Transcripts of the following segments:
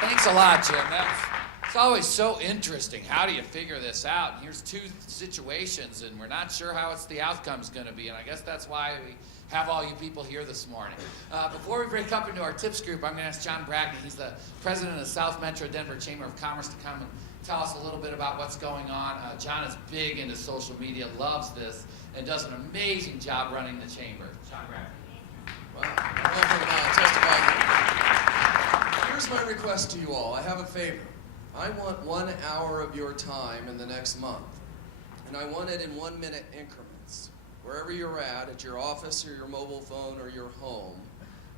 Thanks a lot, Jim. It's always so interesting. How do you figure this out? And here's two situations, and we're not sure how the outcome's going to be. And I guess that's why we have all you people here this morning. Before we break up into our tips group, I'm going to ask John Bragney. He's the president of the South Metro Denver Chamber of Commerce to come and tell us a little bit about what's going on. John is big into social media, loves this, and does an amazing job running the chamber. John Bragney. Well, testify. Here's my request to you all. I have a favor. I want 1 hour of your time in the next month, and I want it in 1 minute increments. Wherever you're at your office or your mobile phone or your home,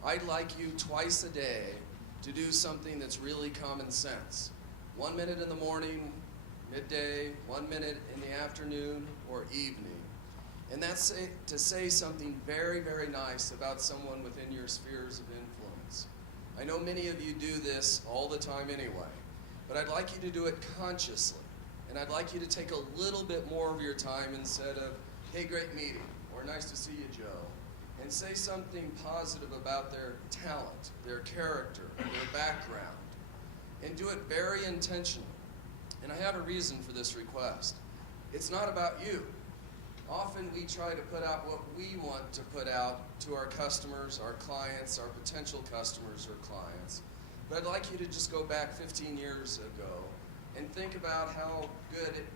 I'd like you twice a day to do something that's really common sense. 1 minute in the morning, midday, 1 minute in the afternoon or evening. And that's to say something very, very nice about someone within your spheres of influence. I know many of you do this all the time anyway, but I'd like you to do it consciously. And I'd like you to take a little bit more of your time instead of, hey, great meeting, or nice to see you, Joe, and say something positive about their talent, their character, their background, and do it very intentionally. And I have a reason for this request. It's not about you. Often we try to put out what we want to put out to our customers, our clients, our potential customers or clients. But I'd like you to just go back 15 years ago and think about how good it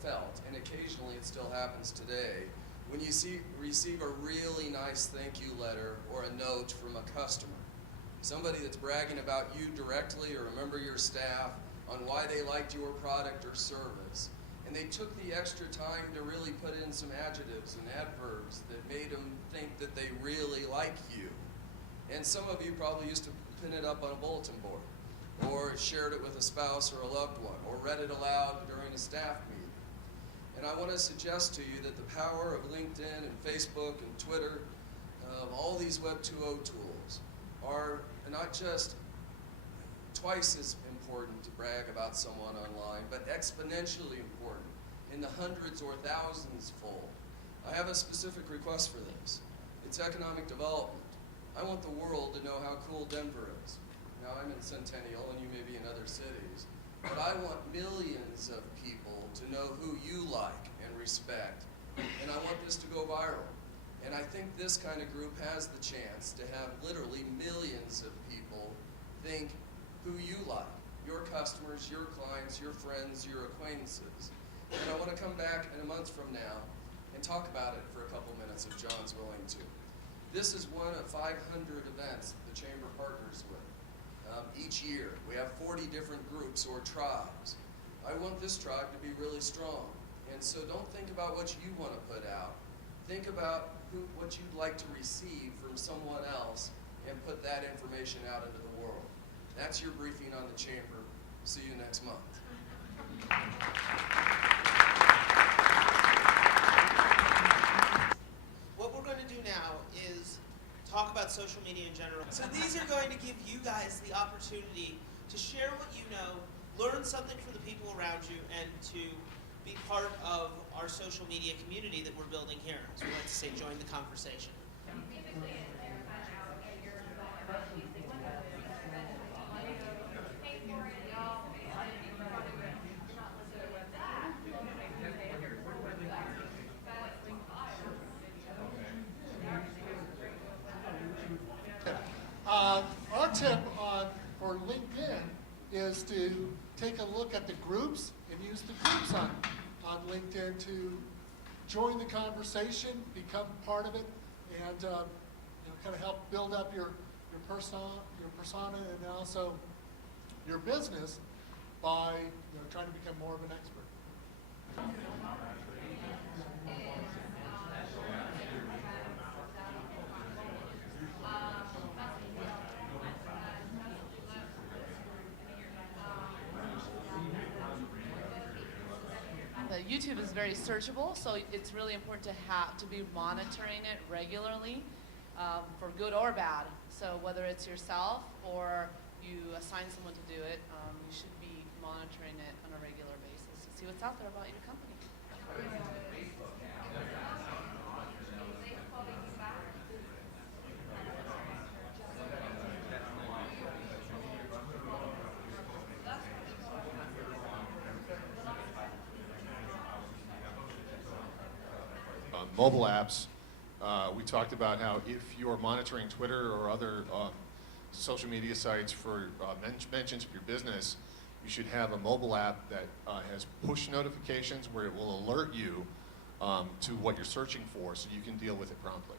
felt, and occasionally it still happens today, when you receive a really nice thank you letter or a note from a customer. Somebody that's bragging about you directly or a member of your staff on why they liked your product or service. And they took the extra time to really put in some adjectives and adverbs that made them think that they really like you. And some of you probably used to pin it up on a bulletin board, or shared it with a spouse or a loved one, or read it aloud during a staff meeting. And I want to suggest to you that the power of LinkedIn and Facebook and Twitter, all these Web 2.0 tools, are not just twice as important to brag about someone online, but exponentially important, in the hundreds or thousands fold. I have a specific request for this. It's economic development. I want the world to know how cool Denver is. Now, I'm in Centennial, and you may be in other cities, but I want millions of people to know who you like and respect, and I want this to go viral. And I think this kind of group has the chance to have literally millions of people think who you like, your customers, your clients, your friends, your acquaintances. And I want to come back in a month from now and talk about it for a couple minutes if John's willing to. This is one of 500 events that the Chamber partners with each year. We have 40 different groups or tribes. I want this tribe to be really strong. And so don't think about what you want to put out. Think about what you'd like to receive from someone else and put that information out into the world. That's your briefing on the Chamber. See you next month. What we're going to do now is talk about social media in general. So these are going to give you guys the opportunity to share what you know, learn something from the people around you, and to be part of our social media community that we're building here. As we like to say, join the conversation. Our tip for LinkedIn is to take a look at the groups and use the groups on LinkedIn to join the conversation, become part of it, and kind of help build up your persona, and also your business by trying to become more of an expert. YouTube is very searchable, so it's really important to be monitoring it regularly, for good or bad. So whether it's yourself or you assign someone to do it, you should be monitoring it on a regular basis to see what's out there about your company. mobile apps. We talked about how if you're monitoring Twitter or other social media sites for mentions of your business, you should have a mobile app that has push notifications where it will alert you to what you're searching for so you can deal with it promptly.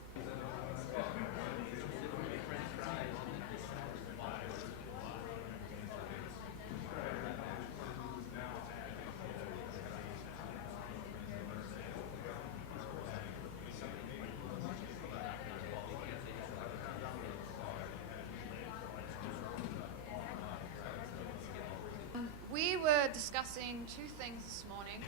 We were discussing two things this morning.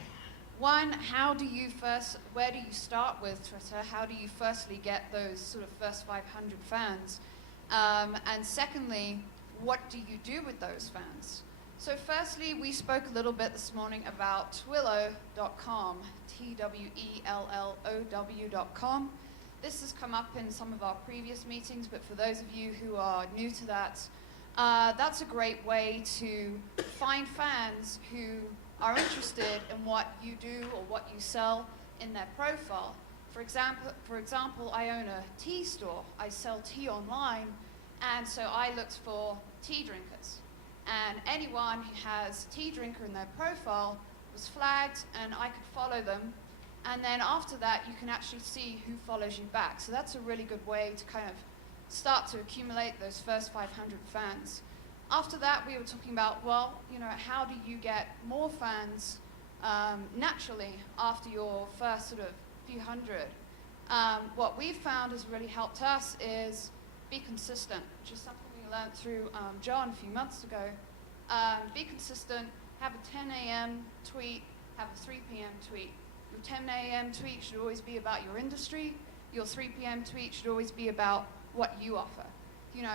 One, where do you start with Twitter? How do you firstly get those sort of first 500 fans? And secondly, what do you do with those fans? So firstly, we spoke a little bit this morning about Twillow.com, Twellow.com. This has come up in some of our previous meetings, but for those of you who are new to that, that's a great way to find fans who are interested in what you do or what you sell in their profile. For example, I own a tea store. I sell tea online, and so I looked for tea drinkers. And anyone who has tea drinker in their profile was flagged, and I could follow them. And then after that, you can actually see who follows you back. So that's a really good way to kind of start to accumulate those first 500 fans. After that, we were talking about, well, how do you get more fans naturally after your first sort of few hundred? What we've found has really helped us is be consistent, which is something we learned through John a few months ago. Be consistent, have a 10 a.m. tweet, have a 3 p.m. tweet. Your 10 a.m. tweet should always be about your industry. Your 3 p.m. tweet should always be about what you offer.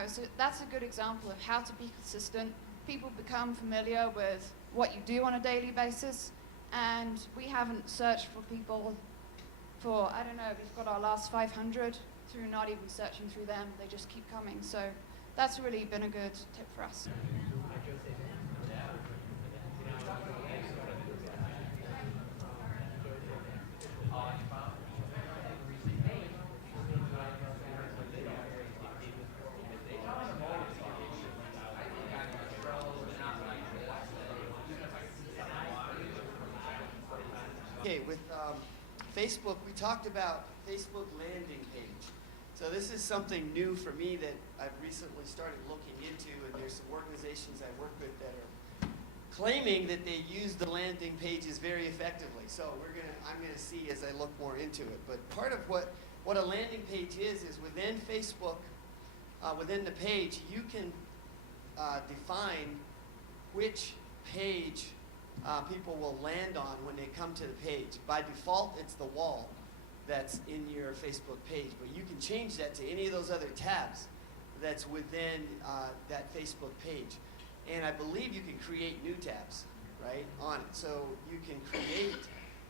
So that's a good example of how to be consistent. People become familiar with what you do on a daily basis, and we haven't searched for people for, I don't know, we've got our last 500 through not even searching through them. They just keep coming. So that's really been a good tip for us. Okay, with Facebook, we talked about Facebook landing page. So this is something new for me that I've recently started looking into, and there's some organizations I work with that are claiming that they use the landing pages very effectively. So I'm gonna see as I look more into it. But part of what a landing page is within Facebook, within the page, you can define which page people will land on when they come to the page. By default, it's the wall that's in your Facebook page, but you can change that to any of those other tabs that's within that Facebook page. And I believe you can create new tabs, right, on it. So you can create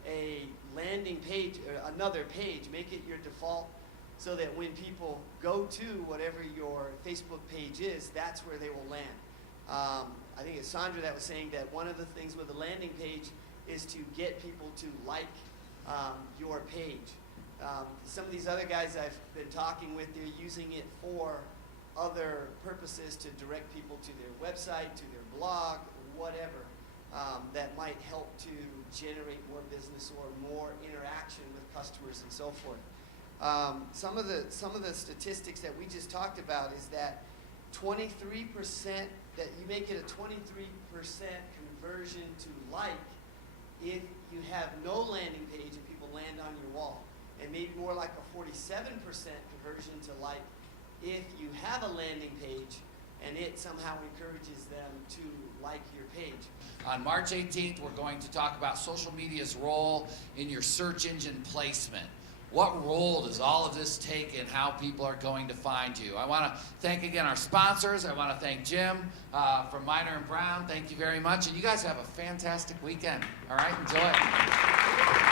a landing page, or another page, make it your default, so that when people go to whatever your Facebook page is, that's where they will land. I think it's Sandra that was saying that one of the things with the landing page is to get people to like your page. Some of these other guys I've been talking with, they're using it for other purposes to direct people to their website, to their blog, whatever, that might help to generate more business or more interaction with customers and so forth. Some of the statistics that we just talked about is that 23%, that you make it a 23% conversion to like if you have no landing page and people land on your wall, and maybe more like a 47% conversion to like if you have a landing page and it somehow encourages them to like your page. On March 18th, we're going to talk about social media's role in your search engine placement. What role does all of this take in how people are going to find you? I want to thank again our sponsors. I want to thank Jim from Minor and Brown. Thank you very much. And you guys have a fantastic weekend. All right, enjoy.